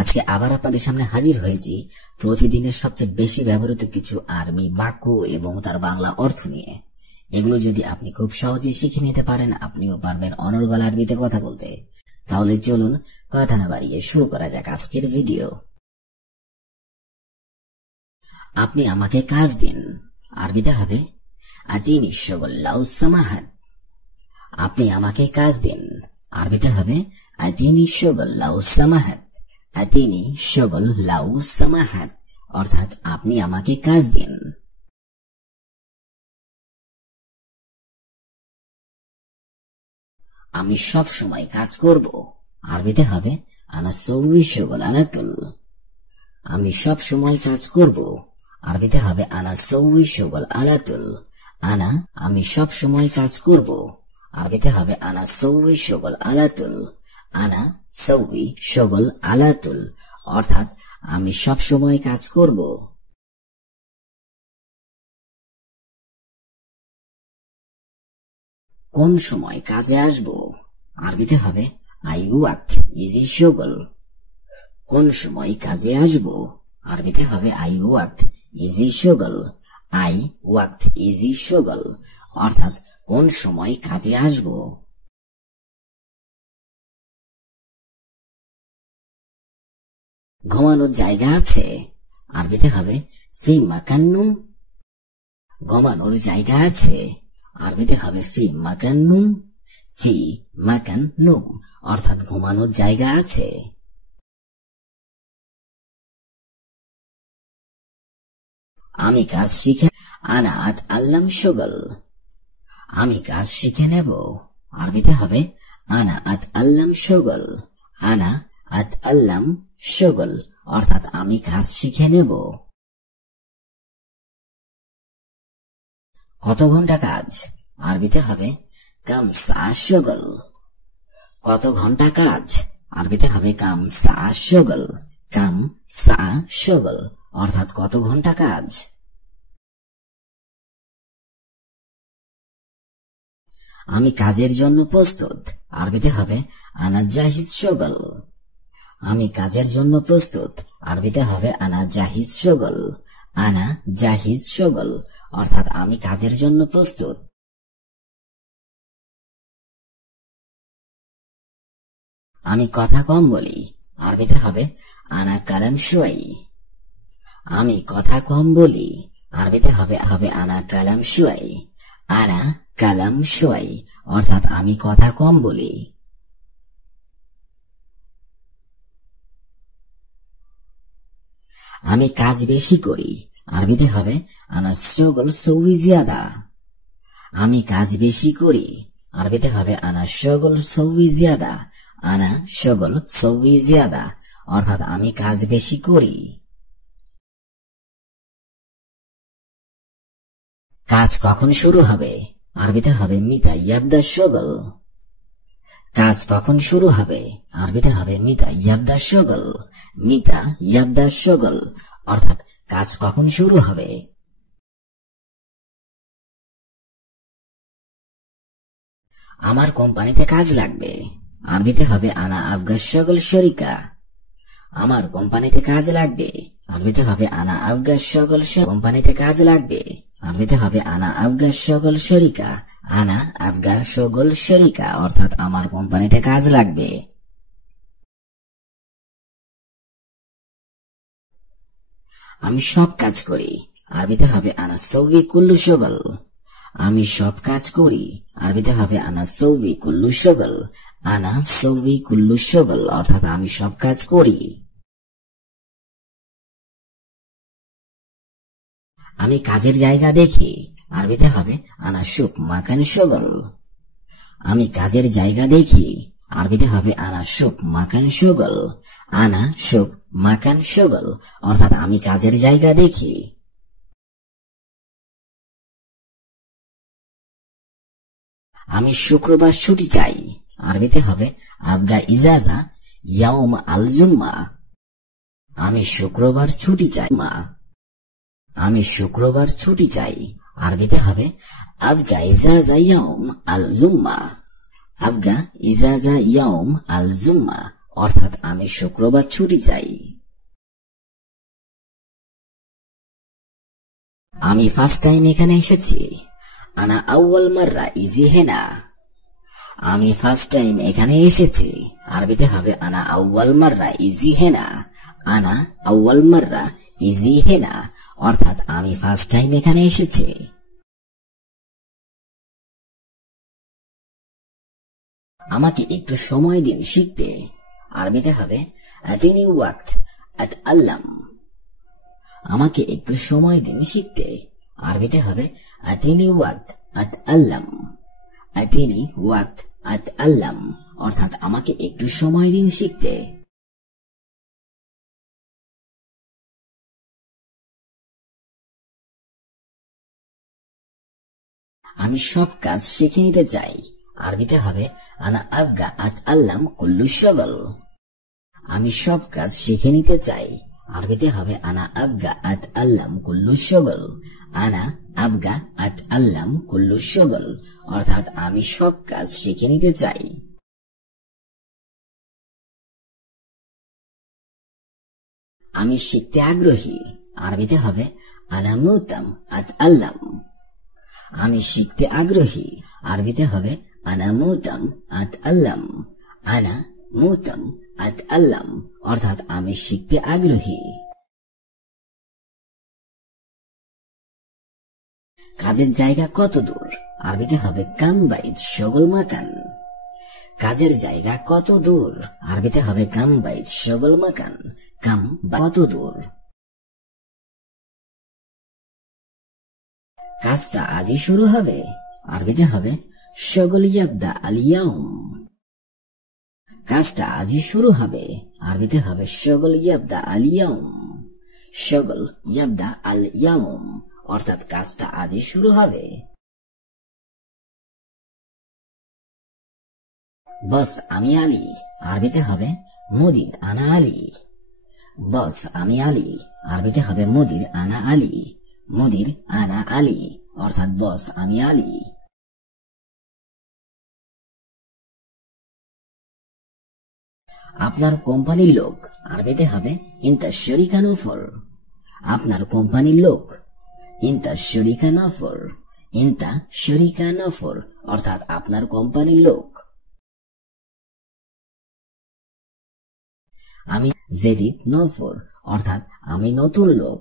আজকে আবার আপনাদের সামনে হাজির হয়েছি প্রতিদিনের সবচেয়ে বেশি ব্যবহৃত কিছু আরবি বাক্য এবং তার বাংলা অর্থ নিয়ে। এগুলো যদি আপনি খুব সহজে শিখে নিতে পারেন, আপনিও পারবেন অনর্গল আরবিতে কথা বলতে। তাহলে চলুন কথা না বাড়িয়ে শুরু করা যাক আজকের ভিডিও। আপনি আমাকে কাজ দিন, আরবিতে হবে আতিনি শুগল লাউ সামাহাত। আপনি আমাকে কাজ দিন, আরবিতে হবে আতিনি শুগল লাউ সামাহাত। আতিনি শুগল লাউ সামাহাত অর্থাৎ আপনি আমাকে কাজ দিন। আমি সব সময় কাজ করব, আরবিতে হবে আনা সৌই শুগল আলাতুল। আমি সব সময় কাজ করব, আরবিতে হবে আনা সৌই শুগল আলাতুল। আনা আমি সব সময় কাজ করব, আরবিতে হবে আনা সৌই শুগল আলাতুল। আনা সৌই শুগল আলাতুল অর্থাৎ আমি সব সময় কাজ করব। কোন সময় কাজে আসব, আরবিতে হবে আই ওয়াক্ত ইজি শুগল। কোন সময় কাজে আসব, আরবিতে হবে আই ওয়াক্ত ইজি শুগল। আই ওয়াক্ত ইজি শুগল অর্থাৎ কোন সময় কাজে আসব। ঘুমানোর জায়গা আছে, আরবিতে হবে ফি মাকান নুম। ঘুমানোর জায়গা আছে, আরবিতে হবে ফি মাকান নুম। ফি মাকান নুম অর্থাৎ ঘুমানোর জায়গা আছে। আমি কাজ শিখে আনা আত আল্লাম শুগল। আমি কাজ শিখে নেব, আরবিতে হবে আনা আত আল্লাম শুগল। আনা আত আল্লাম শুগল অর্থাৎ আমি কাজ শিখে নেব। কত ঘন্টা কাজ, আরবিতে হবে কাম সা শুগল। কত ঘন্টা কাজ, আরবিতে হবে কাম সা শুগল। কাম সা শুগল অর্থাৎ কত ঘন্টা কাজ। আমি কাজের জন্য প্রস্তুত, আরবিতে হবে আনা জাহিজ শুগল। আমি কাজের জন্য প্রস্তুত, আরবিতে হবে আনা জাহিজ শুগল। আনা জাহিজ শুগল অর্থাৎ আমি কাজের জন্য প্রস্তুত। আমি কথা কম বলি, আরবিতে হবে আনা কালাম শুয়াই। আমি কথা কম বলি, আরবিতে হবে আনা কালাম শুয়াই। আনা কালাম শুয়াই অর্থাৎ আমি কথা কম বলি। আমি কাজ বেশি করি, আরবিতে হবে আনা শুগল সৌই জিয়াদা। আমি কাজ বেশি করি, আরবিতে হবে আনা শুগল সৌই জিয়াদা। আনা শুগল সৌই জিয়াদা অর্থাৎ আমি কাজ বেশি করি। কাজ কখন শুরু হবে, আরবিতে হবে মিতা ইয়াবদা শুগল। কাজ কখন শুরু হবে, আরবিতে হবে মিতা ইয়াবদা শুগল। মিতা ইয়াবদা শুগল অর্থাৎ কাজ কখন শুরু হবে। আমার কোম্পানিতে কাজ লাগবে, আরবিতে হবে আনা আফগা শুগল শরিকা। আমার কোম্পানিতে কাজ লাগবে, আরবিতে হবে আনা আফগা শুগল। কোম্পানিতে কাজ লাগবে, আরবিতে হবে আনা আফগা শুগল শরিকা। আনা আফগা শুগল শরিকা অর্থাৎ আমার কোম্পানিতে কাজ লাগবে। আমি সব কাজ করি, আরবিতে হবে আনা সৌই কুল্লু শুগল। আমি সব কাজ করি, আরবিতে হবে আনা সৌই কুল্লু শুগল। আনা সৌই কুল্লু শুগল অর্থাৎ আমি সব কাজ করি। আমি কাজের জায়গা দেখি, আরবিতে হবে আনা শুক মাকান শুগল। আমি কাজের জায়গা দেখি, আরবিতে হবে আনা শুক মাকান শুগল। আনা শুক মাকান শুগল অর্থাৎ আমি কাজের জায়গা দেখি। আমি শুক্রবার ছুটি চাই, আরবিতে হবে আফগা ইজাজা ইয়াউম আল জুম্মা। আমি শুক্রবার ছুটি চাই। আমি শুক্রবার ছুটি চাই, আরবিতে হবে আফগা ইজাজা ইয়াউম আল জুম্মা। আফগা ইজাজা ইয়াউম আল জুম্মা অর্থাৎ আমি শুক্রবার ছুটি চাই। আমি ফার্স্ট টাইম এখানে এসেছি। আনা আউয়াল মাররা ইজি হেনা। আমি ফার্স্ট টাইম এখানে এসেছি। আরবিতে হবে আনা আউয়াল মাররা ইজি হেনা। আনা আউয়াল মাররা ইজি হেনা, অর্থাৎ আমি ফার্স্ট টাইম এখানে এসেছি। আমাকে একটু সময় দিন শিখতে। আরবিতে হবে আতিনি ওয়াক্ত আতআল্লাম। আমাকে একটু সময় দিন শিখতে। আরবিতে হবে আতিনি ওয়াক্ত আতআল্লাম। আতিনি ওয়াক্ত আতআল্লাম, অর্থাৎ আমাকে একটু সময় দিন শিখতে। আমি সব কাজ শিখে নিতে চাই। আরবিতে হবে আনা আবগা আতআল্লাম কুল্লু শগল। আমি সব কাজ শিখে নিতে চাই। আরবিতে হবে আনা আবগা আতআল্লাম কুল্লু শগল। আনা আবগা আতআল্লাম কুল্লু শগল, অর্থাৎ আমি সব কাজ শিখে নিতে চাই। আমি শিখতে আগ্রহী। আরবিতে হবে আনা মুতাম আতআল্লাম। আমি শিখতে আগ্রহী। আরবিতে হবে আনা মুতাম আতআল্লাম। আনা মুতাম আতআল্লাম, অর্থাৎ আমি শিখতে আগ্রহী। কাজের জায়গা কত দূর? আরবিতে হবে কাম বাইত শগল মাকান। কাজের জায়গা কত দূর? আরবিতে হবে কাম বাইত শগল মাকান। কাম কত দূর? কাজটা আজই শুরু হবে। আরবিতে হবে শগল ইয়াবদা আল ইয়াউম। কাজটা আজই শুরু হবে। আরবিতে হবে শগল ইয়াবদা আল ইয়াউম। শগল ইয়াবদা আল ইয়াউম, অর্থাৎ কাজটা আজই শুরু হবে। বস আমি আলী। আরবিতে হবে মুদির আনা আলী। বস আমি আলী। আরবিতে হবে মুদির আনা আলী। মুদির আনা আলী, অর্থাৎ বস আমি আলী। আপনার কোম্পানির লোক। আরবিতে হবে ইনতা শরিকা নফর। আপনার কোম্পানির লোক। ইনতা শরিকা নফর। ইনতা শরিকা নফর, অর্থাৎ আপনার কোম্পানির লোক। আমি জেদিদ নফর, অর্থাৎ আমি নতুন লোক।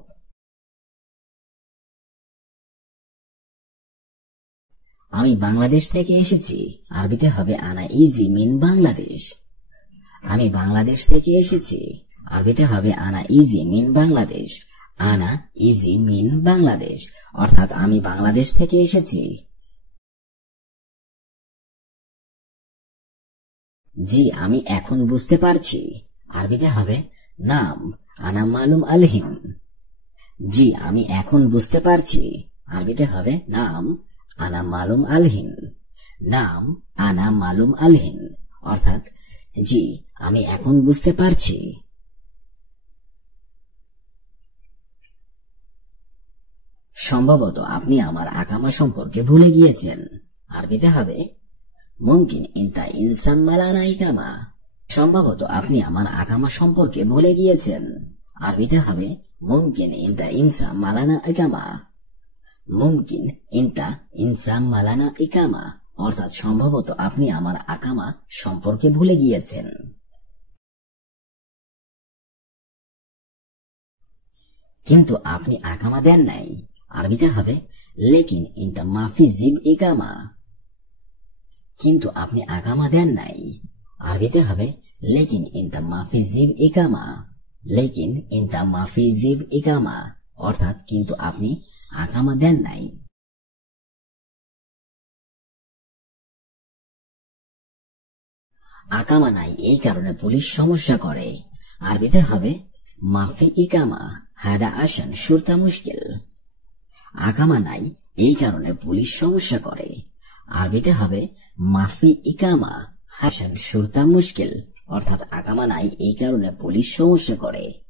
আমি বাংলাদেশ থেকে এসেছি। আরবিতে হবে আনা ইজি মিন বাংলাদেশ। আমি বাংলাদেশ থেকে এসেছি। আরবিতে হবে আনা ইজি মিন বাংলাদেশ। আনা ইজি মিন বাংলাদেশ, অর্থাৎ আমি বাংলাদেশ থেকে এসেছি। জি আমি এখন বুঝতে পারছি। আরবিতে হবে নাম আনা মালুম আলহিন। জি আমি এখন বুঝতে পারছি। আরবিতে হবে নাম আনা মালুম আলহিন। নাম আনা মালুম আলহিন, অর্থাৎ জি আমি এখন বুঝতে পারছি। সম্ভবত আপনি আমার আকামা সম্পর্কে ভুলে গিয়েছেন। আরবিতে হবে মুমকিন ইনতা ইনসান মালানা ইকামা। সম্ভবত আপনি আমার আকামা সম্পর্কে ভুলে গিয়েছেন। আরবিতে হবে মুমকিন ইনতা ইনসা মালানা ইকামা। মুমকিন ইনতা ইনসা মালানা ইকামা, অর্থাৎ সম্ভবত আপনি আমার আকামা সম্পর্কে ভুলে গিয়েছেন। কিন্তু আপনি আকামা দেন নাই। আরবিতে হবে লেকিন ইনতা মাফি জিব ইকামা। কিন্তু আপনি আকামা দেন নাই। আরবিতে হবে লেকিন ইনতা মাফি জিব ইকামা। লেকিন ইনতা মাফি জিব ইকামা, অর্থাৎ কিন্তু আপনি আকামা দেন নাই। আকামা নাই এই কারণে পুলিশ সমস্যা করে। আরবিতে হবে মাফি ইকামা হাদা আসান সুরতা মুশকিল। আকামা নাই এই কারণে পুলিশ সমস্যা করে। আরবিতে হবে মাফি ইকামা হাসান সুরতা মুশকিল, অর্থাৎ আকামা নাই এই কারণে পুলিশ সমস্যা করে।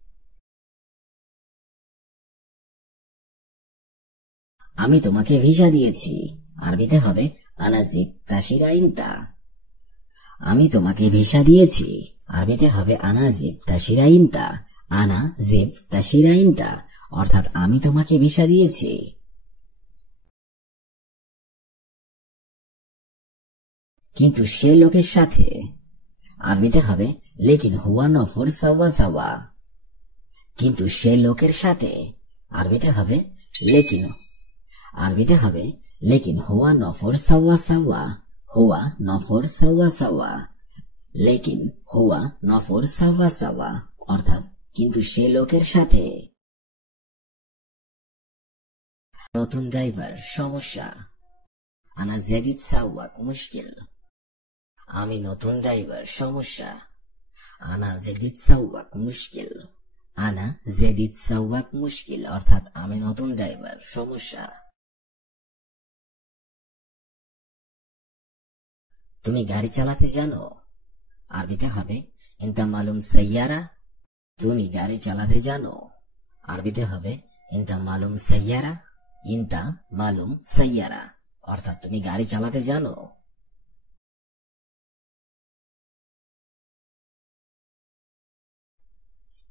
আমি তোমাকে ভিসা দিয়েছি। আরবিতে হবে আনা জিদ তাশিরা ইনতা। আমি তোমাকে ভিসা দিয়েছি, আরবিতে হবে আনা জিবতা শিরাইনতা। আনা জিবতা শিরাইনতা, অর্থাৎ আমি তোমাকে ভিসা দিয়েছি। কিন্তু সে লোকের সাথে, আরবিতে হবে লেকিন হুয়া নফর সাওয়া সাওয়া। কিন্তু সে লোকের সাথে, আরবিতে হবে লেকিন। আরবিতে হবে লেকিন হুয়া নফর সাওয়া সাওয়া। হুয়া নফর সাওয়া সাওয়া, লেকিন হুয়া নফর সাওয়া সাওয়া, অর্থাৎ কিন্তু সে লোকের সাথে। নতুন ড্রাইভার সমস্যা। আনা জেদিদ সাওয়াক মুশকিল। আমি নতুন ড্রাইভার সমস্যা। আনা জেদিদ সাওয়াক মুশকিল। আনা জেদিদ সাওয়াক মুশকিল, অর্থাৎ আমি নতুন ড্রাইভার সমস্যা। তুমি গাড়ি চালাতে জানো, আরবিতে হবে ইনতা মালুম সাইয়ারা। তুমি গাড়ি চালাতে জানো, আরবিতে হবে ইনতা মালুম সাইয়ারা। ইনতা মালুম সাইয়ারা, অর্থাৎ তুমি গাড়ি চালাতে জানো।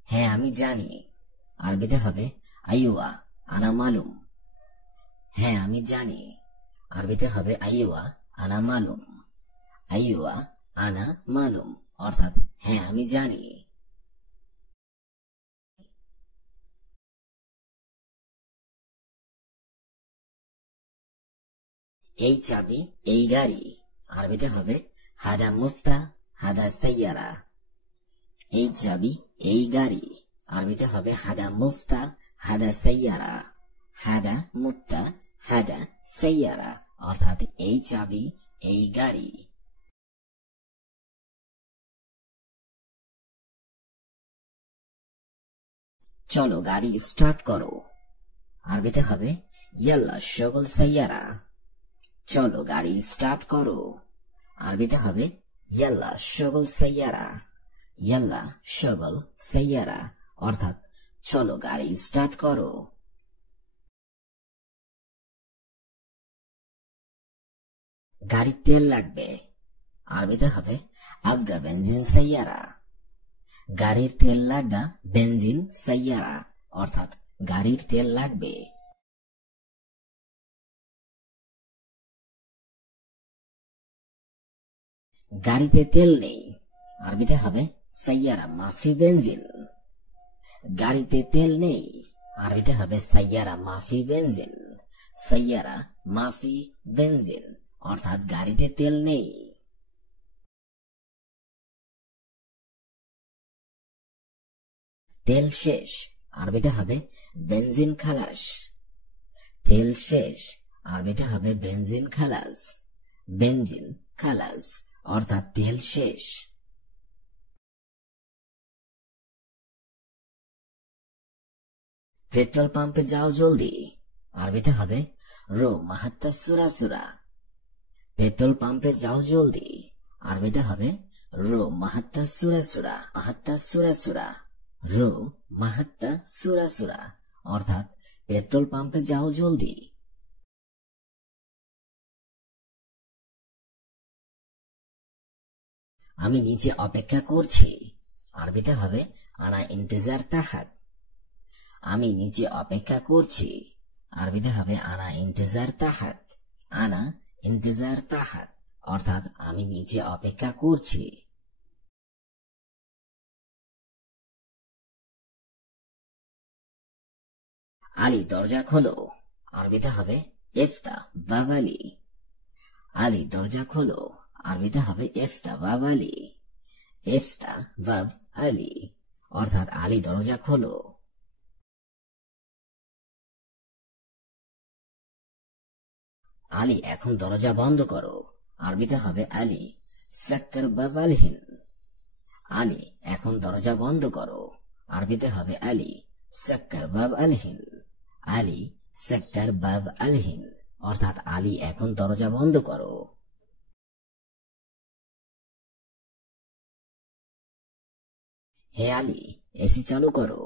হ্যাঁ আমি জানি, আরবিতে হবে আইয়ুয়া আনা মালুম। হ্যাঁ আমি জানি, আরবিতে হবে আইয়ুয়া আনা মালুম। আইয়ুয়া আনা মালুম, অর্থাৎ হ্যাঁ আমি জানি। এই চাবি এই গাড়ি, আরবিতে হবে হাদা মুফতা হাদা সাইয়ারা। এই চাবি এই গাড়ি, আরবিতে হবে হাদা মুফতা হাদা সাইয়ারা। হাদা মুফতা হাদা সাইয়ারা, অর্থাৎ এই চাবি এই গাড়ি। চলো গাড়ি স্টার্ট করো, আরবিতে হবে ইয়াল্লা শগল সাইয়ারা। চলো গাড়ি স্টার্ট করো, আরবিতে হবে ইয়াল্লা শগল সাইয়ারা। ইয়াল্লা শগল সাইয়ারা, অর্থাৎ চলো গাড়ি স্টার্ট করো। গাড়ির তেল লাগবে, আরবিতে হবে আবগা বেনজিন সাইয়ারা। গাড়ির তেল লাগা বেনজিন সাইয়ারা, অর্থাৎ গাড়ির তেল লাগবে। গাড়িতে তেল নেই, আরবিতে হবে সাইয়ারা মাফি বেনজিন। গাড়িতে তেল নেই, আরবিতে হবে সাইয়ারা মাফি বেনজিন। সাইয়ারা মাফি বেনজিন, অর্থাৎ গাড়িতে তেল নেই। তেল শেষ, আরবিতে হবে বেনজিন খালাস। তেল শেষ, আরবিতে হবে বেনজিন খালাস। বেনজিন খালাস, অর্থাৎ তেল শেষ। পেট্রোল পাম্পে যাও জলদি, আরবিতে হবে রো মাহাত্তা সুরা সুরা। পেট্রোল পাম্পে যাও জলদি, আরবিতে হবে রো মাহাত্তা সুরা সুরা। মাহাত্তা সুরা সুরা, রো মাহাত্তা সুরা সুরা, অর্থাৎ পেট্রোল পাম্পে যাও জলদি। আমি নিচে অপেক্ষা করছি, আরবিতে হবে আনা ইন্তেজার তাহাত। আমি নিচে অপেক্ষা করছি, আরবিতে হবে আনা ইন্তেজার তাহাত। আনা ইন্তেজার তাহাত, অর্থাৎ আমি নিচে অপেক্ষা করছি। আলী দরজা খোলো, আরবিতে হবে ইফতা বাব আলী। আলী দরজা খোলো, আরবিতে হবে ইফতা বাব আলী। ইফতা বাব আলী, অর্থাৎ আলী দরজা খোলো। আলী এখন দরজা বন্ধ করো, আরবিতে হবে আলী সাক্কার বাব আলহিন। আলী এখন দরজা বন্ধ করো, আরবিতে হবে আলী সাক্কার বাব আলহিন। আলী সাক্কার বাব আলহিন, অর্থাৎ আলী এখন দরজা বন্ধ করো। হে আলী এসি চালু করো,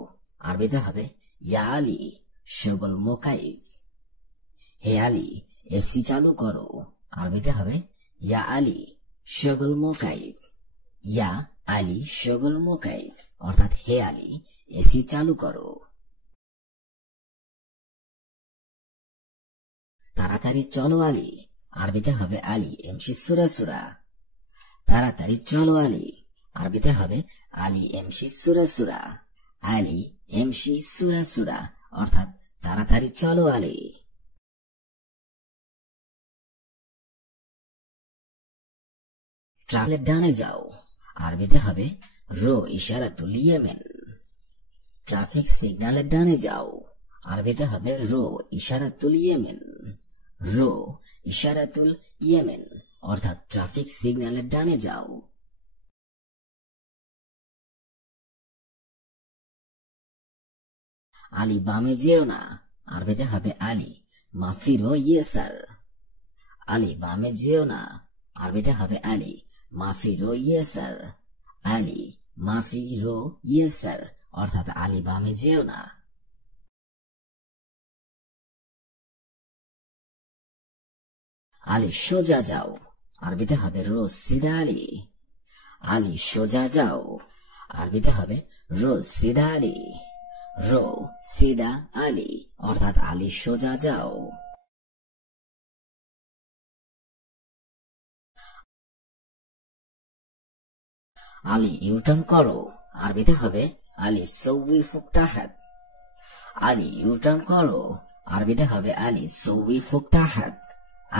আরবিতে হবে ইয়া আলী শগল মোকাইফ। হে আলী এসি চালু করো, আরবিতে হবে ইয়া আলী শগল মোকাইফ, ইয়া আলী শগল মোকাইফ অর্থাৎ হে আলী এসি চালু করো। তাড়াতাড়ি চলো আলী, আরবিতে হবে আলী এমশি সুরা সুরা। তাড়াতাড়ি চলো আলী, আরবিতে হবে আলী এমশি সুরা সুরা। আলী এমশি সুরা সুরা অর্থাৎ তাড়াতাড়ি চলো আলী। ট্রাফিকের ডানে যাও, আরবিতে হবে রো ইশারাতুল ইয়েমেন। ট্রাফিক সিগন্যালের ডানে যাও, আরবিতে হবে রো ইশারাতুল ইয়েমেন। রো ইশারাতুল ইয়েমেন অর্থাৎ ট্রাফিক সিগন্যালের ডানে যাও। আলী বামে যেও না, আরবিতে হবে আলী মাফিরো ইয়েসার। আলী বামে যেও না, আরবিতে হবে আলী মাফিরো ইয়েসার। আলী মাফিরো ইয়েসার অর্থাৎ আলী বামে যেও না। আলী সোজা যাও, আরবিতে হবে রো সিদা আলী। আলী সোজা যাও, আরবিতে হবে রো সিদা আলী। রো সিদা আলী অর্থাৎ আলী সোজা যাও। আলী ইউটার্ন করো, আরবিতে হবে আলী সৌই ফুক্তাহাত। আলী ইউটার্ন করো, আরবিতে হবে আলী সৌই ফুক্তাহাত।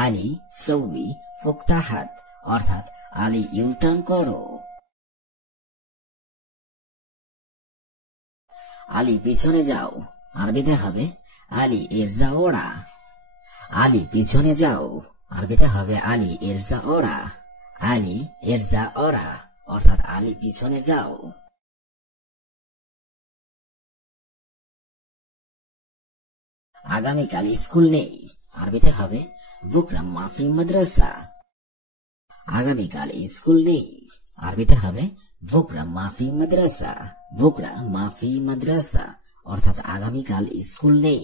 আলী সৌই ফুক্তাহাত অর্থাৎ আলী ইউটার্ন করো। আলী পিছনে যাও, আরবিতে হবে আলী এরজা ওরা। আলী পিছনে যাও, আরবিতে হবে আলী এরজা ওরা। আলী এরজা ওরা অর্থাৎ আলী পিছনে যাও। আগামীকাল স্কুল নেই, আরবিতে হবে বুকরা মাফি মাদ্রাসা। আগামীকাল স্কুল নেই, আরবিতে হবে বুকরা মাফি মাদ্রাসা। বুকরা মাফি মাদ্রাসা অর্থাৎ আগামীকাল স্কুল নেই।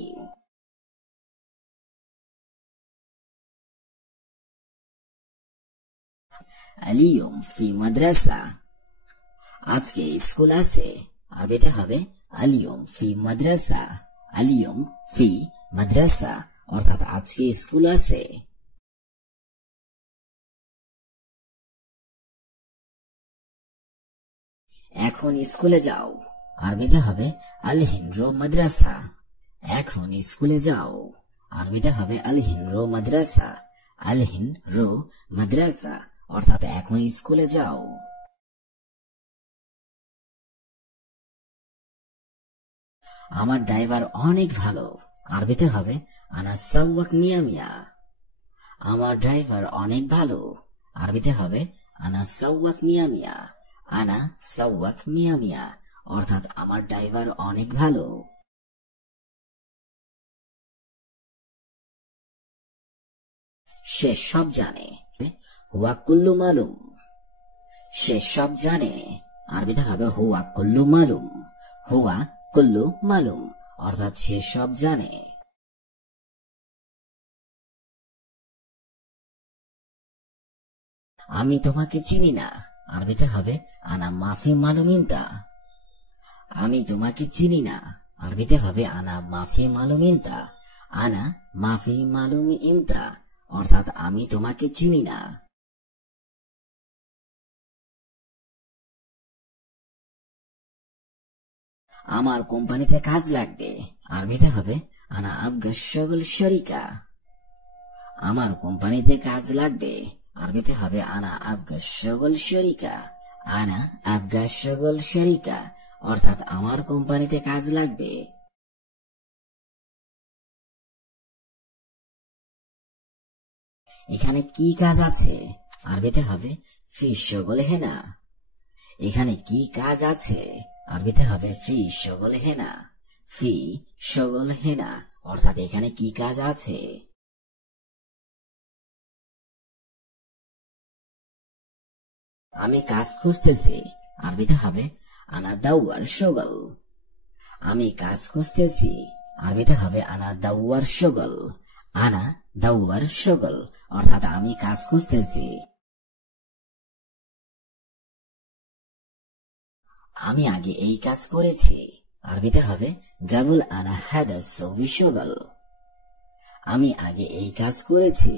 আলিয়ম ফি মাদ্রাসা, আজকে স্কুল আছে, আরবিতে হবে আলিয়ম ফি মাদ্রাসা। আলিয়ম ফি মাদ্রাসা অর্থাৎ আজকে স্কুল আছে। এখন স্কুলে যাও, আরবিতে হবে আলহিন রো মাদ্রাসা। এখন স্কুলে যাও, আরবিতে হবে আলহিন রো মাদ্রাসা। আলহিন রো মাদ্রাসা অর্থাৎ এখন স্কুলে যাও। আমার ড্রাইভার অনেক ভালো, আরবিতে হবে আনা সাওয়াক মিয়া মিয়া। আমার ড্রাইভার অনেক ভালো, আরবিতে হবে আনা সাওয়াক মিয়া মিয়া। আনা সাওয়াক মিয়া মিয়া অর্থাৎ আমার ড্রাইভার অনেক ভালো। সে সব জানে, হুয়া কুল্লু মালুম। সে সব জানে, আরবিতে হবে হুয়া কুল্লু মালুম। হুয়া কুল্লু মালুম অর্থাৎ সে সব জানে। আমি তোমাকে চিনি না, আরবিতে হবে আনা মাফি মালুম ইনতা। আমি তোমাকে চিনি না, আরবিতে হবে আনা মাফি মালুম ইনতা। আনা মাফি মালুম ইনতা অর্থাৎ আমি তোমাকে চিনি না। আমার কোম্পানিতে কাজ লাগবে, আরবিতে হবে আনা আবগা শগল শরিকা। আমার কোম্পানিতে কাজ লাগবে, আরবিতে হবে আনা আবগা শগল শরিকা। আনা আবগা শগল শরিকা অর্থাৎ আমার কোম্পানিতে কাজ লাগবে। এখানে কি কাজ আছে, আরবিতে হবে ফি শগল হেনা। এখানে কি কাজ আছে, আরবিতে হবে ফি শগল হেনা। ফি শগল হেনা অর্থাৎ এখানে কি কাজ আছে। আমি কাজ খুঁজতেছি, আরবিতে হবে আনা দাওয়ার শগল। আমি কাজ খুঁজতেছি, আরবিতে হবে আনা দাওয়ার শগল। আনা দাওয়ার শগল অর্থাৎ আমি কাজ খুঁজতেছি। আমি আগে এই কাজ করেছি আরবিতে হবে قبل أنا هذا أسوي شغل আমি আগে এই কাজ করেছি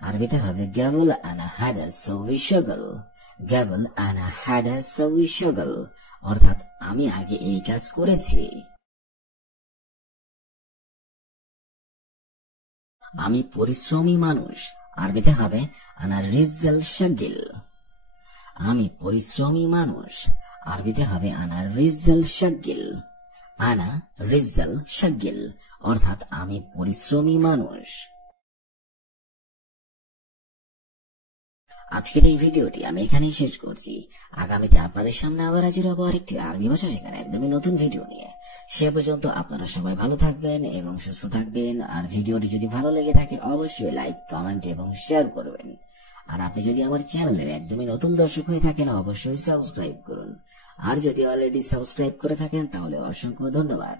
আরবিতে হবে قبل أنا هذا أسوي شغل قبل أنا هذا أسوي شغل অর্থাৎ আমি আগে এই কাজ করেছি আমি পরিশ্রমী মানুষ আরবিতে হবে আনা রিজাল শাগিল আমি পরিশ্রমী মানুষ আরবিতে হবে আনা রিজাল শাগিল আনা রিজাল শাগিল অর্থাৎ আমি পরিশ্রমী মানুষ আজকের এই ভিডিওটি আমি এখানেই শেষ করছি আগামীতে আপনাদের সামনে আবার হাজির হব আরেকটি আরবি ভাষা শেখার একদমই নতুন ভিডিও নিয়ে সে পর্যন্ত আপনারা সবাই ভালো থাকবেন এবং সুস্থ থাকবেন আর ভিডিওটি যদি ভালো লেগে থাকে অবশ্যই লাইক কমেন্ট এবং শেয়ার করবেন আর আপনি যদি আমার চ্যানেলের একদমই নতুন দর্শক হয়ে থাকেন অবশ্যই সাবস্ক্রাইব করুন আর যদি অলরেডি সাবস্ক্রাইব করে থাকেন তাহলে অসংখ্য ধন্যবাদ